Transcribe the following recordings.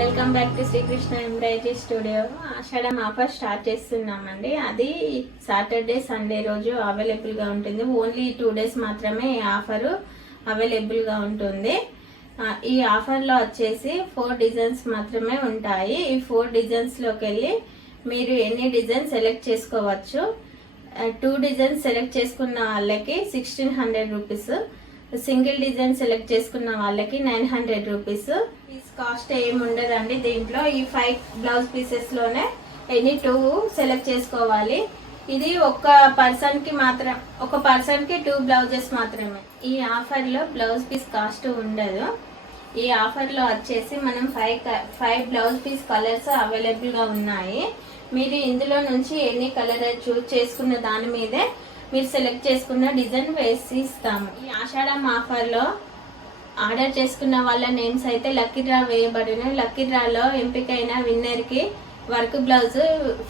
Welcome back to Srikrishna embroidery studio Ashadham offer start చేస్తున్నామండి. అది Saturday Sunday రోజు అవైలబుల్గా ఉంటుంది. ఓన్లీ టూ డేస్ మాత్రమే ఈ ఆఫరు అవైలబుల్గా ఉంటుంది. ఈ ఆఫర్లో వచ్చేసి ఫోర్ డిజైన్స్ మాత్రమే ఉంటాయి. ఈ ఫోర్ డిజైన్స్లోకి వెళ్ళి మీరు ఎన్ని డిజైన్ సెలెక్ట్ చేసుకోవచ్చు? టూ డిజైన్స్ సెలెక్ట్ చేసుకున్న వాళ్ళకి sixteen hundred rupees single design select చేసుకున్న వాళ్ళకి nine hundred rupees. Piece cost ఏమి ఉండదండి దీంట్లో. ఈ ఫైవ్ బ్లౌజ్ పీసెస్లోనే ఎనీ టూ సెలెక్ట్ చేసుకోవాలి. ఇది ఒక పర్సన్కి మాత్రం ఒక పర్సన్కి టూ బ్లౌజెస్ మాత్రమే. ఈ ఆఫర్లో బ్లౌజ్ పీస్ కాస్ట్ ఉండదు. ఈ ఆఫర్లో వచ్చేసి మనం five five blouse piece colours అవైలబుల్గా ఉన్నాయి. మీరు ఇందులో నుంచి ఎన్ని కలర్ చూస్ చేసుకున్న దాని మీదే మీరు సెలెక్ట్ చేసుకున్న డిజైన్ వేసి ఇస్తాము. ఈ ఆషాఢం ఆఫర్లో ఆర్డర్ చేసుకున్న వాళ్ళ నేమ్స్ అయితే లక్కీ డ్రా వేయబడును లక్కీ డ్రాలో ఎంపికైన విన్నర్కి వర్క్ బ్లౌజ్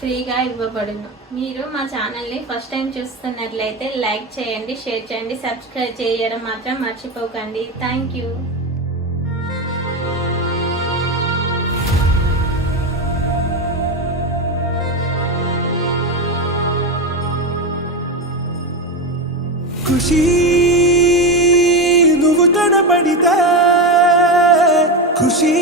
ఫ్రీగా ఇవ్వబడును. మీరు మా ఛానల్ని ఫస్ట్ టైం చూస్తున్నట్లయితే లైక్ చేయండి షేర్ చేయండి సబ్స్క్రైబ్ చేయడం మాత్రం మర్చిపోకండి. థ్యాంక్ యూ ఖుషి నువ్వు కనబడితే ఖుషీ